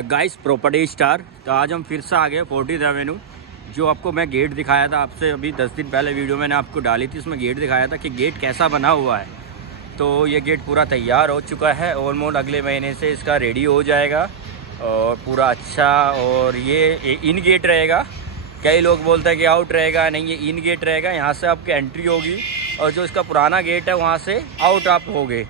Guys property star. तो आज हम फिर से आ गए 40th एवेन्यू। जो आपको मैं गेट दिखाया था आपसे अभी 10 दिन पहले वीडियो मैंने आपको डाली थी, उसमें गेट दिखाया था कि गेट कैसा बना हुआ है। तो ये गेट पूरा तैयार हो चुका है, ऑलमोस्ट अगले महीने से इसका रेडी हो जाएगा और पूरा अच्छा। और ये इन गेट रहेगा। कई लोग बोलते हैं कि आउट रहेगा, नहीं ये इन गेट रहेगा। यहाँ से आपकी एंट्री होगी और जो इसका पुराना गेट है वहाँ से आउट आप होगे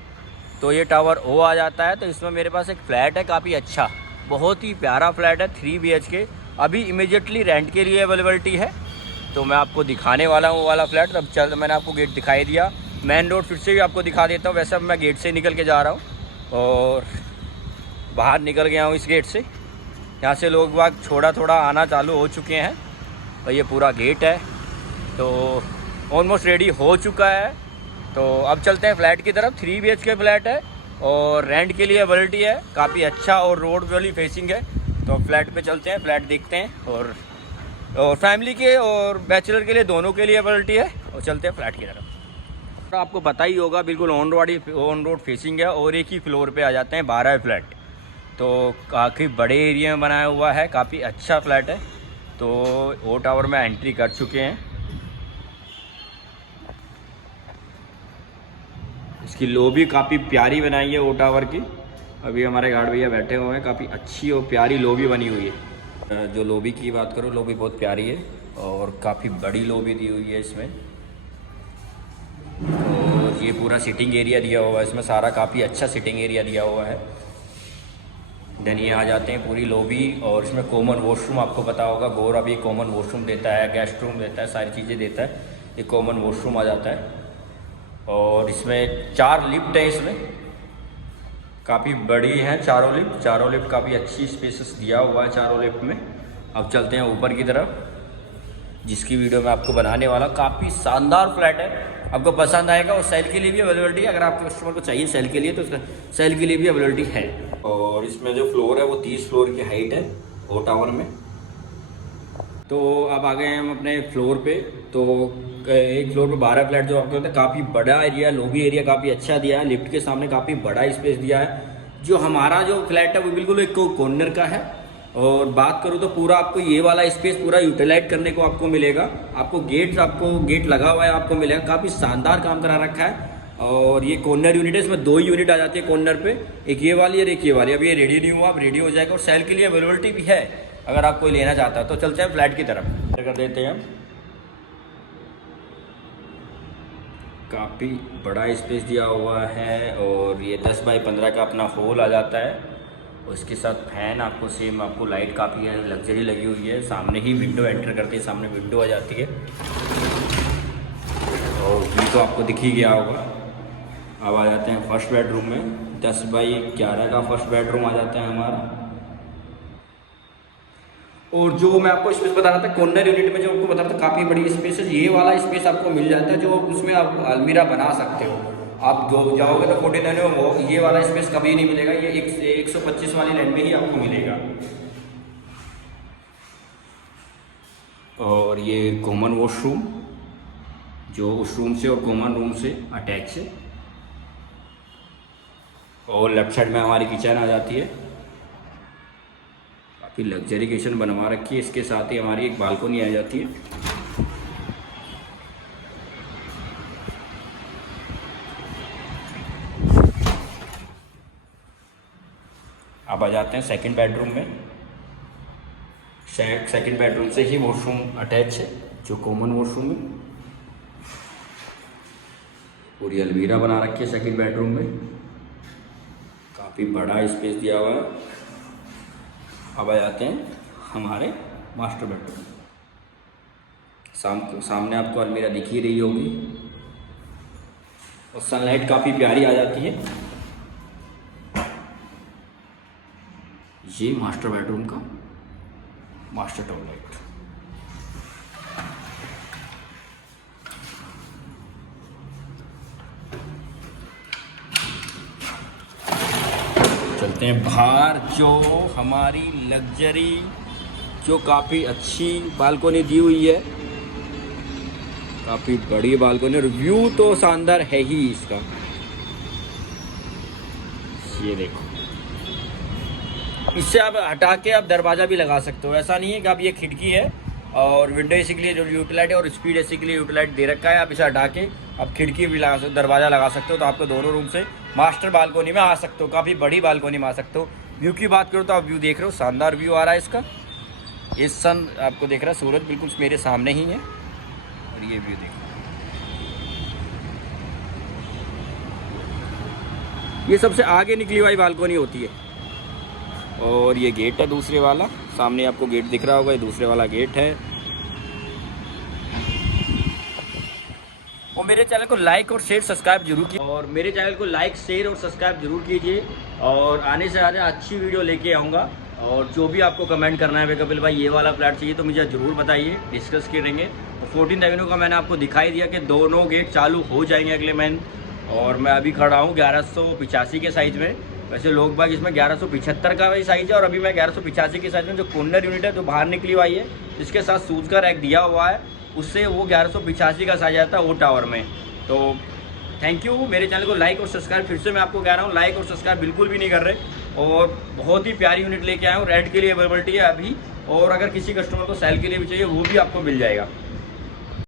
तो ये टावर ओ आ जाता है। तो इसमें मेरे पास एक फ़्लैट है, काफ़ी अच्छा, बहुत ही प्यारा फ्लैट है, 3 BHK। अभी इमीडिएटली रेंट के लिए अवेलेबिलिटी है। तो मैं आपको दिखाने वाला हूँ वो वाला फ्लैट। अब मैंने आपको गेट दिखाई दिया, मेन रोड फिर से भी आपको दिखा देता हूँ। वैसे अब मैं गेट से निकल के जा रहा हूँ और बाहर निकल गया हूँ इस गेट से। यहाँ से लोग बाग थोड़ा आना चालू हो चुके हैं और ये पूरा गेट है तो ऑलमोस्ट रेडी हो चुका है। तो अब चलते हैं फ्लैट की तरफ। 3 BHK फ्लैट है और रेंट के लिए अवेलेबिलिटी है, काफ़ी अच्छा और रोड वाली फेसिंग है। तो अब फ्लैट पे चलते हैं, फ्लैट देखते हैं। और फैमिली के और बैचलर के लिए दोनों के लिए अवेलेबिलिटी है। और चलते हैं फ्लैट की तरफ। तो आपको पता ही होगा बिल्कुल ऑन रोड फेसिंग है और एक ही फ्लोर पे आ जाते हैं 12 फ्लैट। तो काफ़ी बड़े एरिया में बनाया हुआ है, काफ़ी अच्छा फ्लैट है। तो ओ टावर में एंट्री कर चुके हैं। इसकी लॉबी काफ़ी प्यारी बनाई है ओ टावर की। अभी हमारे गार्ड भैया बैठे हुए हैं, काफ़ी अच्छी और प्यारी लॉबी बनी हुई है। जो लॉबी की बात करूँ, लॉबी बहुत प्यारी है और काफ़ी बड़ी लॉबी दी हुई है इसमें। और ये पूरा सिटिंग एरिया दिया हुआ है इसमें, सारा काफ़ी अच्छा सिटिंग एरिया दिया हुआ है। देन ये आ जाते हैं पूरी लॉबी और इसमें कॉमन वॉशरूम, आपको पता होगा गौर अभी कॉमन वॉशरूम देता है, गेस्ट रूम देता है, सारी चीज़ें देता है। ये कॉमन वॉशरूम आ जाता है और इसमें 4 लिफ्ट है। इसमें काफ़ी बड़ी है चारों लिफ्ट काफ़ी अच्छी स्पेसेस दिया हुआ है चारों लिफ्ट में। अब चलते हैं ऊपर की तरफ, जिसकी वीडियो मैं आपको बनाने वाला। काफ़ी शानदार फ्लैट है, आपको पसंद आएगा। और सेल के लिए भी अवेलेबिलिटी है, अगर आपके कस्टमर को चाहिए सेल के लिए तो उसका सेल के लिए भी अवेलेबिलिटी है। और इसमें जो फ्लोर है वो 30 फ्लोर की हाइट है ओ टावर में। तो अब आ गए हैं हम अपने फ्लोर पे। तो एक फ्लोर पे 12 फ्लैट जो आपको होता है, काफ़ी बड़ा एरिया, लॉबी एरिया काफ़ी अच्छा दिया है। लिफ्ट के सामने काफ़ी बड़ा स्पेस दिया है। जो हमारा जो फ्लैट है वो बिल्कुल एक कॉर्नर का है। और बात करूँ तो पूरा आपको ये वाला स्पेस पूरा यूटिलाइज करने को आपको मिलेगा। आपको गेट लगा हुआ है आपको मिलेगा, काफ़ी शानदार काम करा रखा है। और ये कॉर्नर यूनिट है, इसमें 2 यूनिट आ जाती है कॉर्नर पे, एक ये वाली और एक ये वाली। अब ये रेडी नहीं हुआ, अब रेडी हो जाएगा और सेल के लिए अवेलेबिलिटी भी है अगर आप कोई लेना चाहता है। तो चलते हैं फ्लैट की तरफ, कर देते हैं हम। काफ़ी बड़ा स्पेस दिया हुआ है और ये 10 बाई 15 का अपना हॉल आ जाता है। और इसके साथ फैन आपको सेम, आपको लाइट काफ़ी है, लग्जरी लगी हुई है। सामने ही विंडो एंटर करते ही सामने विंडो आ जाती है और ये तो आपको दिख ही गया होगा। अब आ जाते हैं फर्स्ट बेडरूम में। 10 बाई 11 का फर्स्ट बेडरूम आ जाता है हमारा। और जो मैं आपको स्पेस बता रहा था कॉर्नर यूनिट में, जो आपको बता रहा था काफ़ी बड़ी स्पेस है, ये वाला स्पेस आपको मिल जाता है, जो उसमें आप अलमीरा बना सकते हो। आप जो जाओगे तो 49 में वो ये वाला स्पेस कभी नहीं मिलेगा, ये 125 वाली लाइन में ही आपको मिलेगा। और ये कॉमन वॉशरूम जो उस रूम से और कॉमन रूम से अटैच है। और लेफ्ट साइड में हमारी किचन आ जाती है, काफ़ी लग्जरी किचन बनवा रखी है। इसके साथ ही हमारी एक बालकनी आ जाती है। अब आ जाते हैं सेकंड बेडरूम में। सेकंड बेडरूम से ही वॉशरूम अटैच है, जो कॉमन वॉशरूम है। पूरी अलमीरा बना रखी है सेकंड बेडरूम में, काफ़ी बड़ा स्पेस दिया हुआ है। अब आ जाते हैं हमारे मास्टर बेडरूम। सामने आपको अलमीरा दिख ही रही होगी और सनलाइट काफ़ी प्यारी आ जाती है। ये मास्टर बेडरूम का मास्टर टॉयलेट। चलते हैं बाहर। जो हमारी लग्जरी, जो काफ़ी अच्छी बालकनी दी हुई है, काफ़ी बड़ी बालकनी और व्यू तो शानदार है ही इसका। ये देखो इससे आप हटा के आप दरवाज़ा भी लगा सकते हो। ऐसा नहीं है कि आप ये खिड़की है और विंडो एसी के लिए जो यूटिलाइट है और स्पीड एसी के लिए यूटिलाइट दे रखा है, आप इसे हटा के आप खिड़की भी लगा सकते हो, दरवाज़ा लगा सकते हो। तो आपको दोनों रूम से मास्टर बालकोनी में आ सकते हो, काफ़ी बड़ी बालकोनी में आ सकते हो। व्यू की बात करो तो आप व्यू देख रहे हो, शानदार व्यू आ रहा है इसका। ये सन आपको देख रहा है, सूरज बिल्कुल मेरे सामने ही है और ये व्यू देखो। ये सबसे आगे निकली हुई बालकोनी होती है और ये गेट है दूसरे वाला, सामने आपको गेट दिख रहा होगा, ये दूसरे वाला गेट है। और मेरे चैनल को लाइक और शेयर सब्सक्राइब जरूर कीजिए, और मेरे चैनल को लाइक शेयर और सब्सक्राइब जरूर कीजिए। और आने से ज़्यादा अच्छी वीडियो लेके आऊँगा। और जो भी आपको कमेंट करना है भाई कपिल भाई ये वाला फ्लैट चाहिए तो मुझे ज़रूर बताइए, डिस्कस करेंगे। और 14th एवेन्यू का मैंने आपको दिखाई दिया कि दोनों गेट चालू हो जाएंगे अगले महीने। और मैं अभी खड़ा हूँ 1185 के साइज़ में। वैसे लोग बाग इसमें 1175 का वही साइज़ है, और अभी मैं 1185 के साइज़ में जो कॉर्नर यूनिट है जो बाहर निकली हुई है, जिसके साथ शूज़ का रैक दिया हुआ है, उससे वो 1185 का साइज आता है वो टावर में। तो थैंक यू। मेरे चैनल को लाइक और सब्सक्राइब, फिर से मैं आपको कह रहा हूँ लाइक और सब्सक्राइब बिल्कुल भी नहीं कर रहे। और बहुत ही प्यारी यूनिट लेके आया हूँ, रेंट के लिए अवेलेबिलिटी है अभी, और अगर किसी कस्टमर को सेल के लिए भी चाहिए वो भी आपको मिल जाएगा।